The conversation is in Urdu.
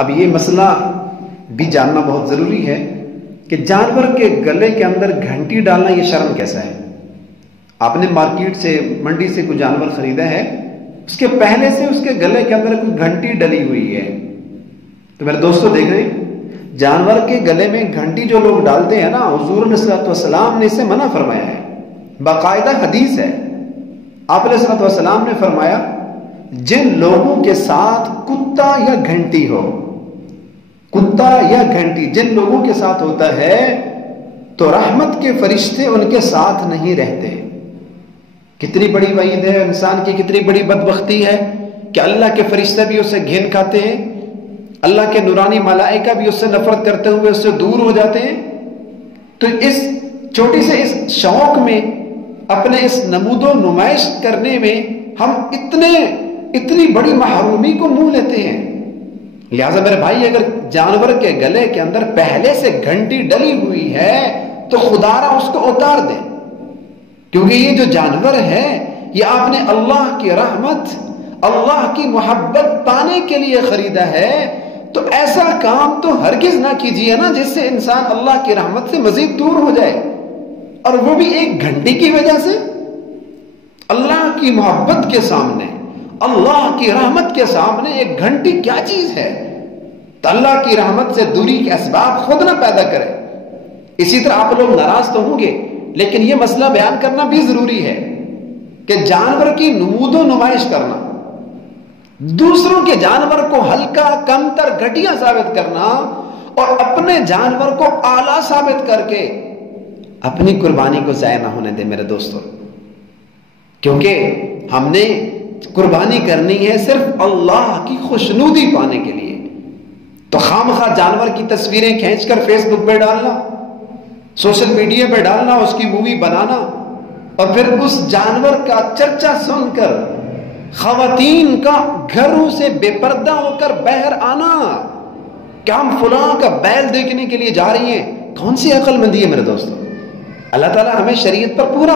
اب یہ مسئلہ بھی جاننا بہت ضروری ہے کہ جانور کے گلے کے اندر گھنٹی ڈالنا یہ شرم کیسا ہے؟ آپ نے مارکیٹ سے، منڈی سے کوئی جانور خریدا ہے، اس کے پہلے سے اس کے گلے کے اندر کوئی گھنٹی ڈلی ہوئی ہے، تو میرے دوستو دیکھ رہے ہیں جانور کے گلے میں گھنٹی جو لوگ ڈالتے ہیں نا، حضور علیہ الصلوۃ والسلام نے اسے منع فرمایا ہے، باقاعدہ حدیث ہے۔ آپ علیہ الصلوۃ والسلام نے فرمایا جن لوگوں کے ساتھ کتا یا گھنٹی ہو، کتا یا گھنٹی جن لوگوں کے ساتھ ہوتا ہے تو رحمت کے فرشتے ان کے ساتھ نہیں رہتے۔ کتنی بڑی وعید ہے، انسان کی کتنی بڑی بدبختی ہے کہ اللہ کے فرشتے بھی اسے گھن کھاتے ہیں، اللہ کے نورانی ملائکہ بھی اس سے نفرت کرتے ہوئے اس سے دور ہو جاتے ہیں۔ تو اس چھوٹی سے اس شوق میں، اپنے اس نمود و نمائش کرنے میں ہم اتنی بڑی محرومی کو منہ لیتے ہیں۔ لہٰذا میرے بھائی، اگر جانور کے گلے کے اندر پہلے سے گھنٹی ڈلی ہوئی ہے تو خدا را اس کو اتار دیں، کیونکہ یہ جو جانور ہے یہ آپ نے اللہ کی رحمت، اللہ کی محبت پانے کے لیے خریدا ہے، تو ایسا کام تو ہرگز نہ کیجیے نا جس سے انسان اللہ کی رحمت سے مزید دور ہو جائے، اور وہ بھی ایک گھنٹی کی وجہ سے۔ اللہ کی محبت کے سامنے، اللہ کی رحمت کے سامنے ایک گھنٹی کیا چیز ہے؟ تو اللہ کی رحمت سے دوری کے اسباب خود نہ پیدا کرے۔ اسی طرح آپ لوگ ناراض تو ہوں گے، لیکن یہ مسئلہ بیان کرنا بھی ضروری ہے کہ جانور کی نمود و نمائش کرنا، دوسروں کے جانور کو ہلکا، کمتر، گھٹیا ثابت کرنا، اور اپنے جانور کو اعلیٰ ثابت کر کے اپنی قربانی کو ضائع نہ ہونے دیں میرے دوستو، کیونکہ ہم نے قربانی کرنی ہے صرف اللہ کی خوشنودی پانے کے لیے۔ تو خامخواہ جانور کی تصویریں کھینچ کر فیس بک پہ ڈالنا، سوشل میڈیا پہ ڈالنا، اس کی مووی بنانا، اور پھر اس جانور کا چرچا سن کر خواتین کا گھروں سے بے پردہ ہو کر باہر آنا کہ ہم فلاں کا بیل دیکھنے کے لیے جا رہی ہیں۔ کون سی عقل مندی ہے میرے دوستو؟ اللہ تعالیٰ ہمیں شریعت پر پورا